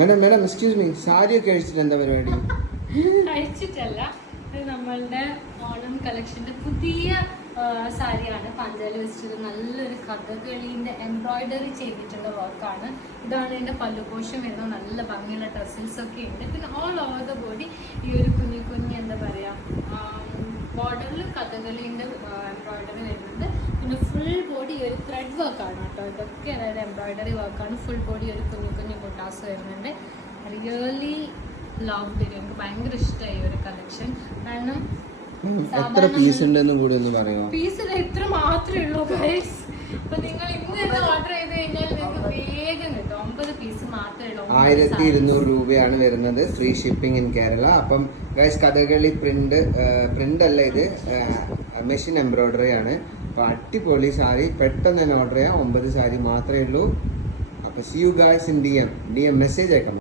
Madam excuse me, sari ഒക്കെ കഴിച്ചിട്ട് എന്താ പരിപാടി? കഴിച്ചിട്ടല്ല, ഇത് നമ്മളുടെ ഓണം കളക്ഷന്റെ പുതിയ സാരിയാണ്. പഞ്ചാലി വെച്ചിട്ട് നല്ലൊരു കഥകളിന്റെ എംബ്രോയിഡറി ചെയ്തിട്ടുള്ള വർക്കാണ്. ഇതാണ് എൻ്റെ പല്ലുപോഷം വരുന്ന നല്ല ഭംഗിയുള്ള ടെസിൽസ് ഒക്കെ ഉണ്ട്. പിന്നെ ഓൾ ഓവർ ദ ബോഡി ഈ ഒരു കുഞ്ഞു എന്താ പറയാ ബോർഡറിൽ കഥകളിന്റെ എംബ്രോയിഡറി വരുന്നുണ്ട്. പിന്നെ ഫുൾ ബോഡി ഒരു ത്രെഡ് വർക്കാണ് കേട്ടോ. ഇതൊക്കെ അതായത് എംബ്രോയിഡറി വർക്കാണ്. ഫുൾ ബോഡി ഒരു കുഞ്ഞു ബുട്ടാസ് വരുന്നുണ്ട്. Really loved it. എനിക്ക് ഭയങ്കര ഇഷ്ടമായി ഒരു കളക്ഷൻ. കാരണം എത്ര പീസ് ഉണ്ടെന്നും കൂടി ഒന്ന് പറയുമോ? പീസ് ഇത്ര മാത്രമേ ഉള്ളൂ ഗൈസ്. അപ്പൊ നിങ്ങൾ ഇന്ന് തന്നെ ഓർഡർ ചെയ്ത് കഴിഞ്ഞാൽ നിങ്ങൾക്ക് വേഗം കിട്ടും. 9 പീസ് മാത്രമേ ഉള്ളൂ. 1200 രൂപയാണ് വരുന്നത്, ഫ്രീ ഷിപ്പിംഗ് ഇൻ കേരള. അപ്പം ഗൈസ് കഥകളി പ്രിന്റ് അല്ല, ഇത് മെഷീൻ എംബ്രോയിഡറി ആണ്. അപ്പൊ അടിപൊളി സാരി, പെട്ടെന്ന് തന്നെ ഓർഡർ ചെയ്യാം. 9 സാരി മാത്രമേ ഉള്ളൂ. അപ്പൊ C you guys in DM message അയക്കണം.